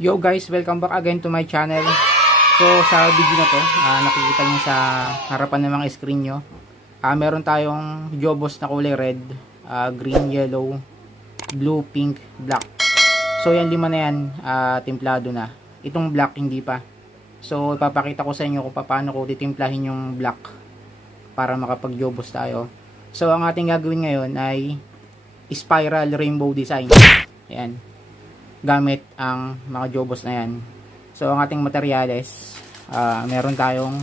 Yo guys, welcome back again to my channel. So sa video na to, nakikita nyo sa harapan ng mga screen nyo, meron tayong Jobos na kulay red, green, yellow, blue, pink, black. So yan, lima na yan, timplado na. Itong black hindi pa. So ipapakita ko sa inyo kung paano ko titimplahin yung black para makapag Jobos tayo. So ang ating gagawin ngayon ay spiral rainbow design. Yan, gamit ang mga Jobos na yan. So ang ating materyales, meron tayong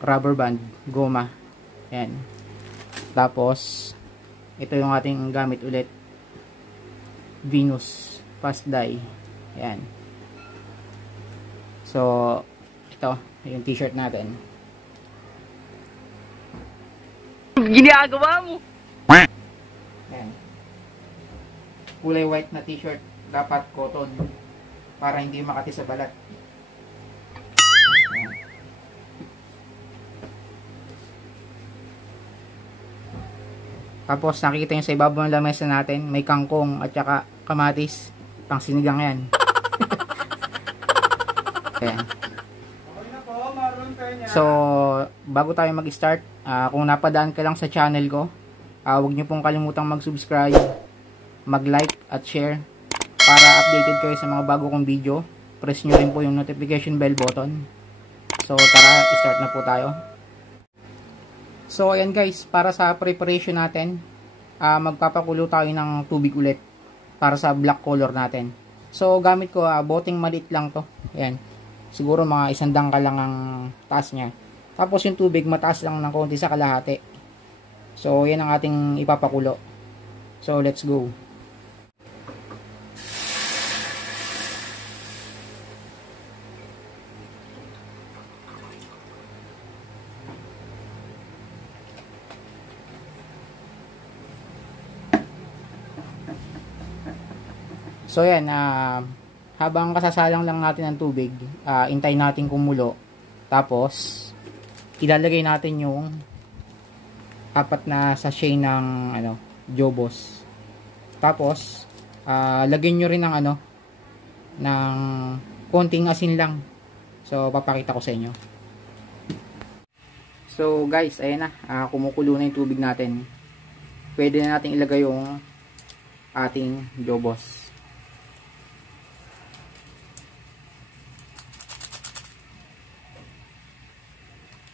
rubber band, goma, yan. Tapos ito yung ating gamit ulit, Venus fast dye, yan. So ito yung t-shirt natin. Ginagawa mo? Yan, kulay white na t-shirt, dapat cotton para hindi makati sa balat. Ayan. Tapos nakikita nyo sa ibabaw ng lamesa natin, may kangkong at saka kamatis, pang sinigang yan. Ayan. So bago tayo mag-start, kung napadaan ka lang sa channel ko, huwag nyo pong kalimutang mag-subscribe, mag-like at share para updated kayo sa mga bago kong video. Press nyo rin po yung notification bell button. So tara, start na po tayo. So ayan guys, para sa preparation natin, magpapakulo tayo ng tubig ulit para sa black color natin. So gamit ko, boteng maliit lang to. Ayan, siguro mga 1 dangkal lang ang taas nya. Tapos yung tubig mataas lang ng konti sa kalahati. So yan ang ating ipapakulo. So let's go. So yan, habang kasasalang lang natin ng tubig, intay natin kumulo. Tapos ilalagay natin yung 4 na sachet ng Jobos. Tapos lagyan nyo rin ng ng konting asin lang. So papakita ko sa inyo. So guys, ayan na, kumukulo na yung tubig natin. Pwede na natin ilagay yung ating Jobos.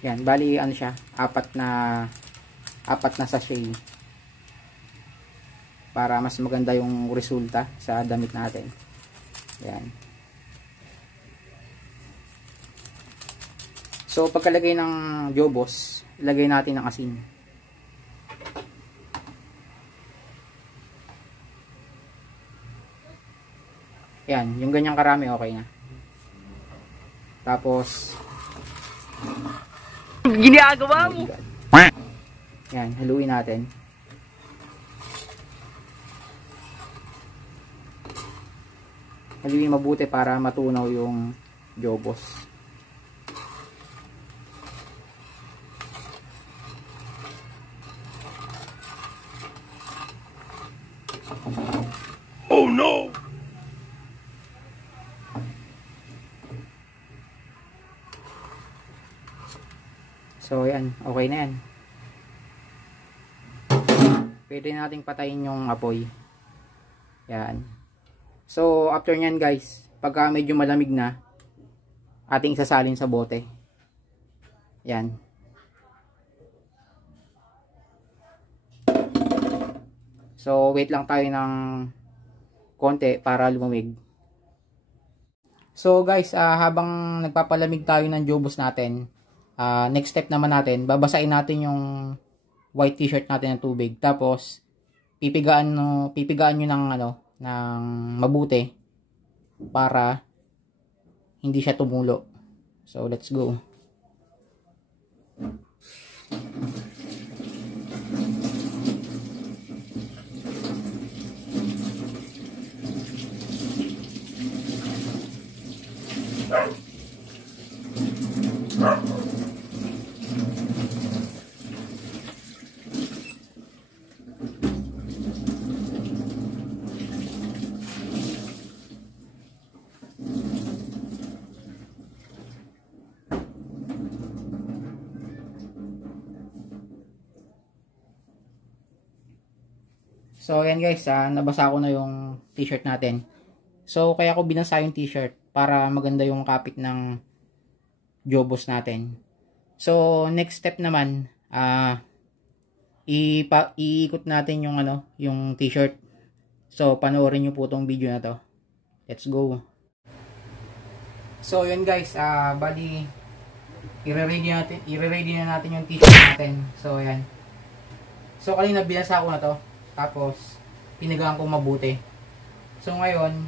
Yan, bali siya, 4 na sachet para mas maganda yung resulta sa damit natin. Yan. So pagkalagay ng Jobos, ilagay natin ng asin. Yan, yung ganyang karami okay na. Tapos Ginagawa mo? Yan, haluin natin. Haluin mabuti para matunaw yung Jobos. Oh no! So yan, okay na yan. Pwede nating patayin yung apoy. Yan. So after nyan guys, pagka medyo malamig na, ating sasalin sa bote. Yan. So wait lang tayo ng konti para lumamig. So guys, habang nagpapalamig tayo ng Jobos natin, next step naman natin, babasain natin yung white t-shirt natin ng tubig. Tapos pipigaan nyo ng mabuti para hindi siya tumulo. So let's go. So ayan guys, nabasa ko na yung t-shirt natin. So kaya ko binasa yung t-shirt para maganda yung kapit ng Jobos natin. So next step naman, iikot natin yung yung t-shirt. So panoorin niyo po tong video na to. Let's go. So yun guys, bali i-ready na natin yung t-shirt natin. So ayan. So kanina binasa ko na to. Tapos, pinagaan ko mabuti. So, ngayon,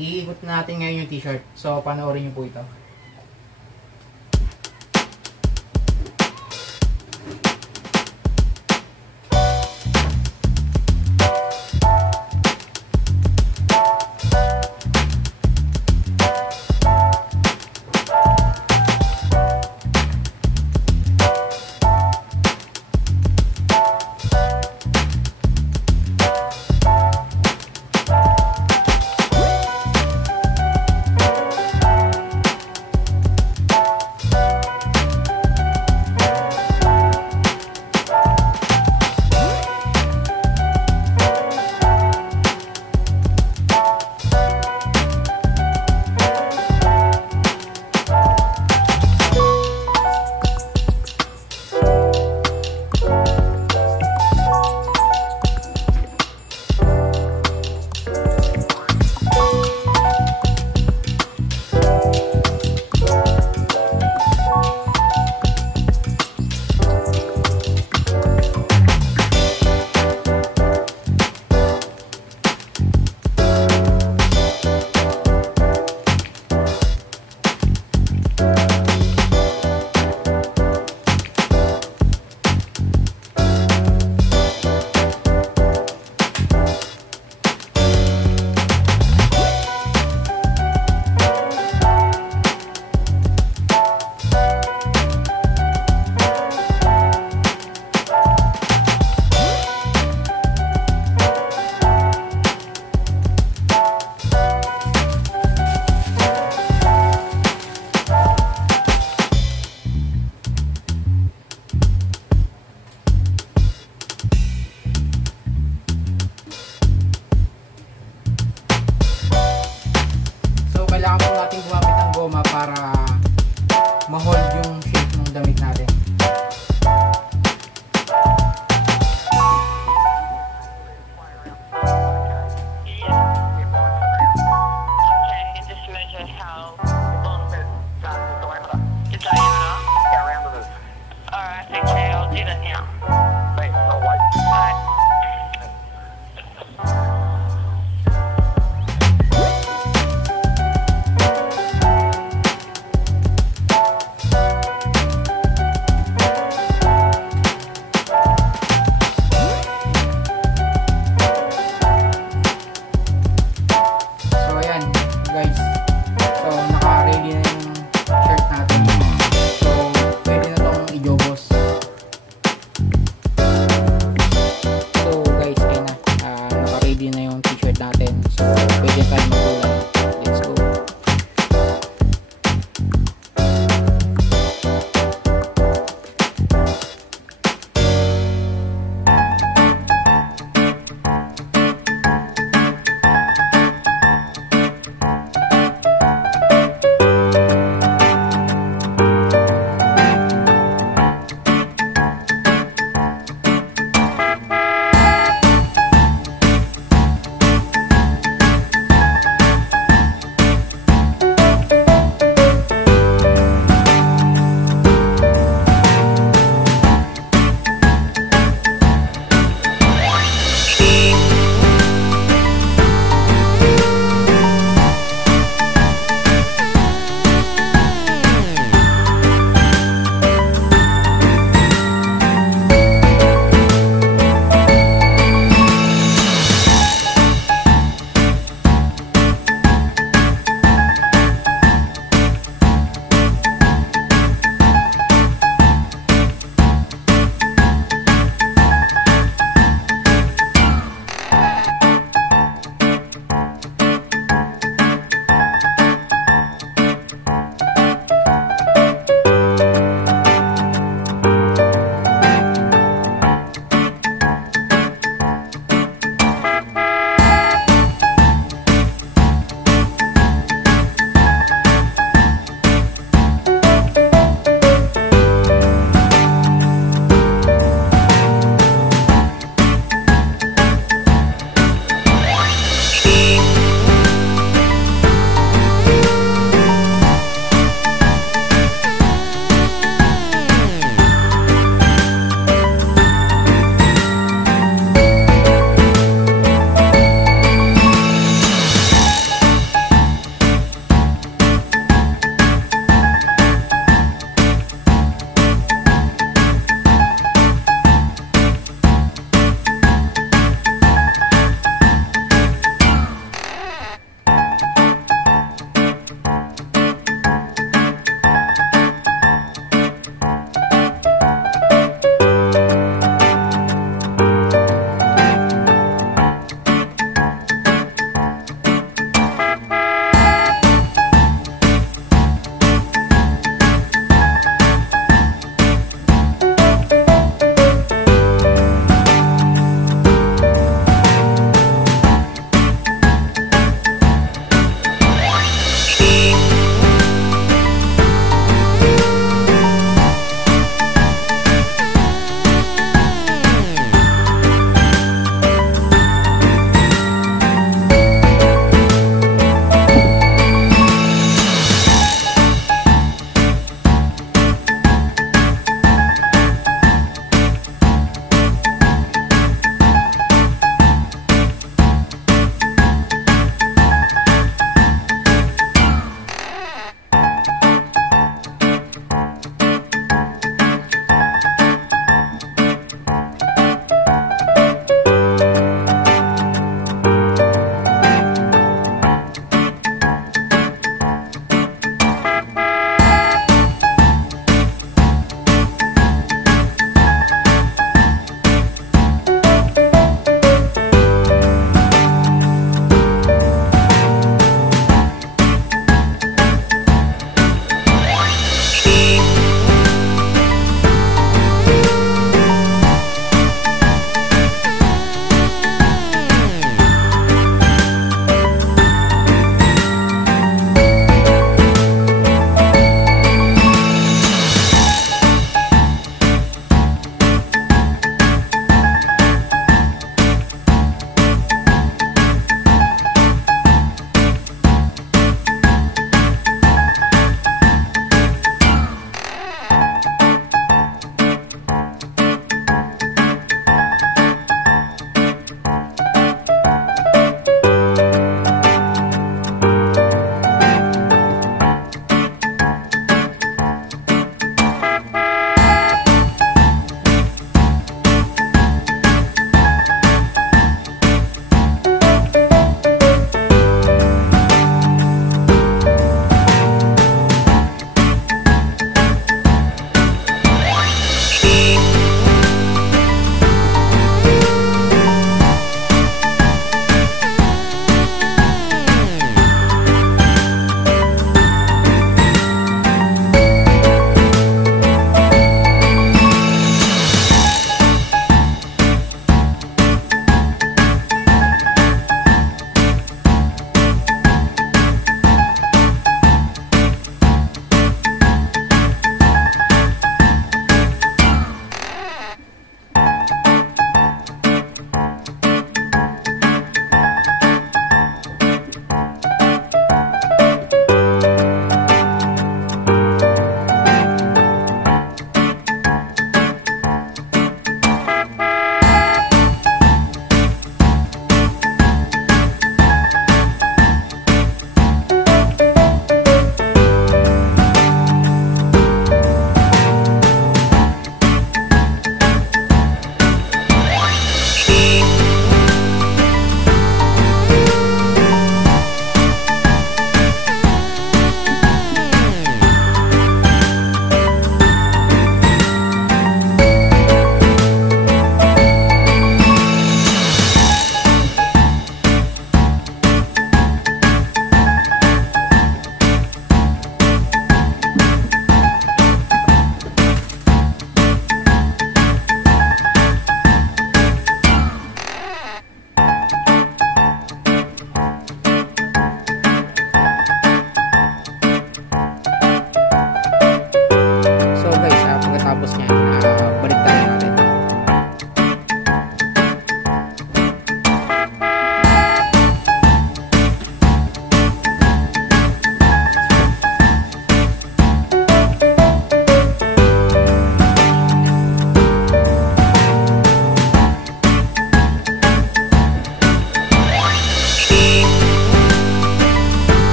iikot natin ngayon yung t-shirt. So, panoorin nyo po ito. Para ma-hold yung shape ng damit natin.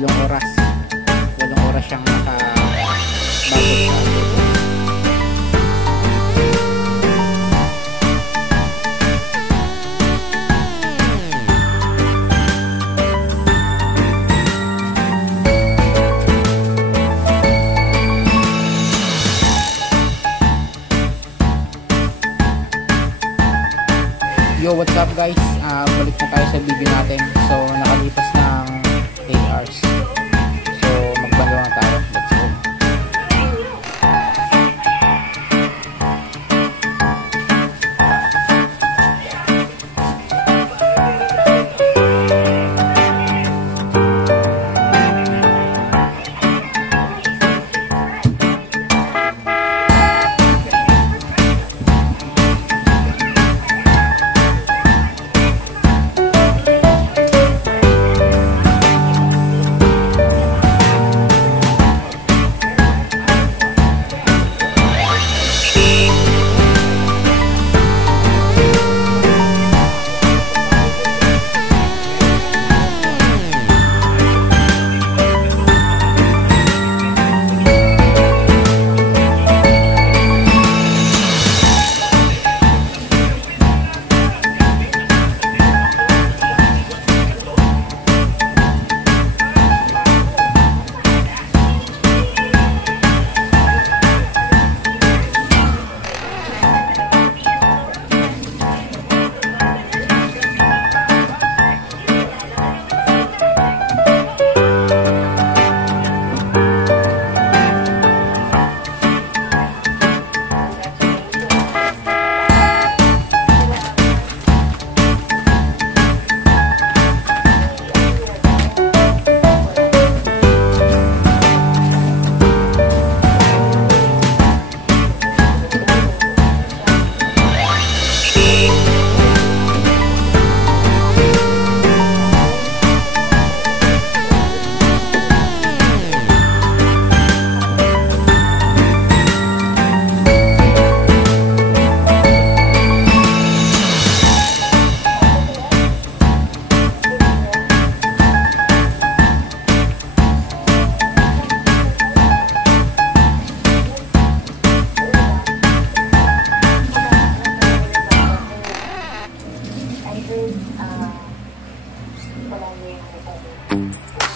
8 oras. 8 oras siyang nakabagod sa atin. Yo, what's up guys? Balik na tayo sa video natin. So, nakalipas ng 8 hours. So, magbalo na tayo. Let's go.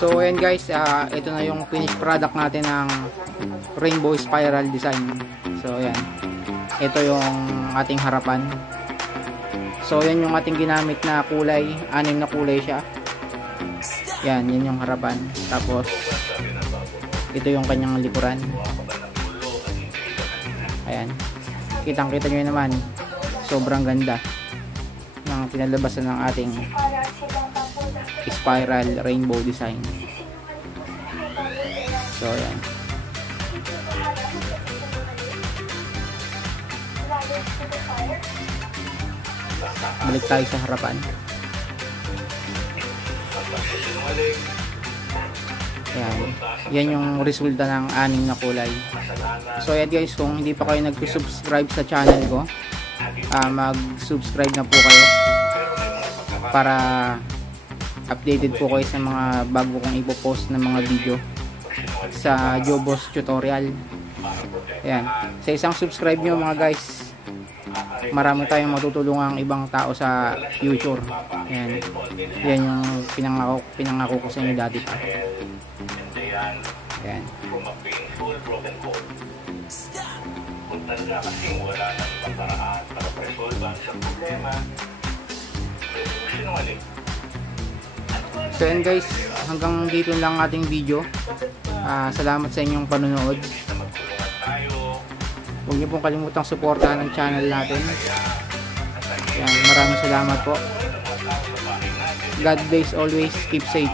So ayan guys, ito na yung finished product natin ng Rainbow Spiral Design. So ayan, ito yung ating harapan. So yan yung ating ginamit na kulay, 6 na kulay siya. Yan yung harapan. Tapos ito yung kanyang likuran. Ayan, kitang kita nyo naman, sobrang ganda ng pinalabasan ng ating spiral rainbow design. So ayan, balik tayo sa harapan. Ayan, yan yung resulta ng 6 na kulay. So ayan guys, kung hindi pa kayo nag-subscribe sa channel ko, mag-subscribe na po kayo para updated po kayo sa mga bago kong ipopost na mga video sa Jobos tutorial. Ayan, sa isang subscribe nyo mga guys, marami tayong matutulungang ibang tao sa future. Ayan, yan yung pinangako ko sa inyo dati pa. Ayan, so yan guys, hanggang dito lang ating video. Salamat sa inyong panonood. Huwag niyo pong kalimutang suportahan ang channel natin. Yan, maraming salamat po. God bless always, keep safe.